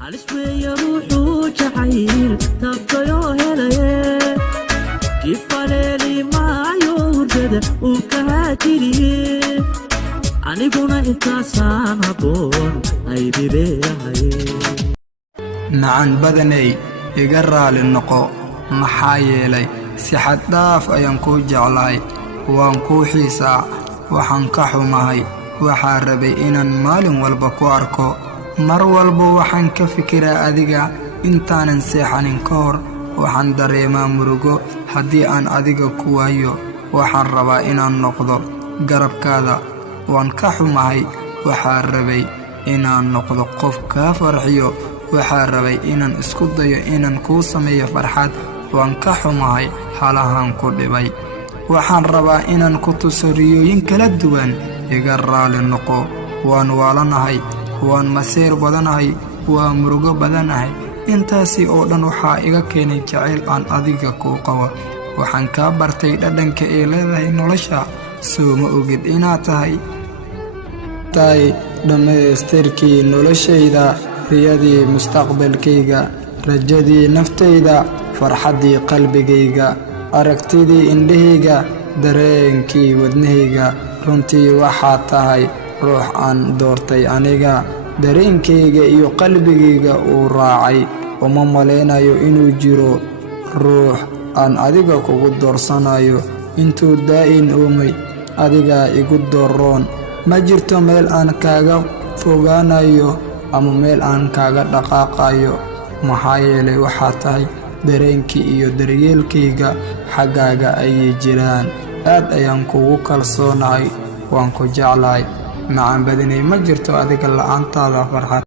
عالشوية روحو جحيل تبقيو هلايه جفاليلي معايو هردada وكهاتيريه aniguna intaasaan haboon aydileeyahay nacan badanay iga raali noqo maxaa yeelay si xad dhaaf ayaan ku jeclahay waan ku xiisaa waxaan ka xumahay waxaa rabay inaan maalin walba ku arko mar walba waxaan ka fikiraa adiga intaanan seexanin ka hor waxaan dareemaa murugo haddii aan adiga ku waayo waxaan rabaa inaan noqdo garabkaada waan ka xumahay waxaa rabay inaan noqdo qof ka farxiyo waxaa rabay inaan isku dayo inaan kuu sameeyo farxad waan ka xumahay halahan ku dhibay waxaan rabaa inaan ku tuso riyooyin kala duwan iga raali noqo waan waalanahay waan maseer badanahay waan murugo badanahay intaasi oo dhan waxaa iga keenay jacayl aan adiga kuu qabo waxaan kaa bartay dhadhanka ee leedahay nolosha soo ma ogid inaad tahay dhammaystirkii noloshayda riyadii mustaqbalkayga rajadii naftayda farxaddii qalbigayga aragtidii indhahayga dareenkii wadnahayga runtii waxaad tahay ruux aan doortay aniga dareenkayga iyo qalbigayga uu raacay uma malaynayo inuu jiro ruux aan adiga kugu doorsanayo intuu daa'in uumay adiga igu dooroon ma jirto meel aan kaaga fogaanayo ama meel aan kaaga dhaqaaqayo maxaa yeelay waxaa tahay dareenkii iyo daryeelkayga xaggaaga ayay jiraan aad ayaan kugu kalsoonahay waan ku jeclahay macaan badinay ma jirto adiga la'aantaada farxad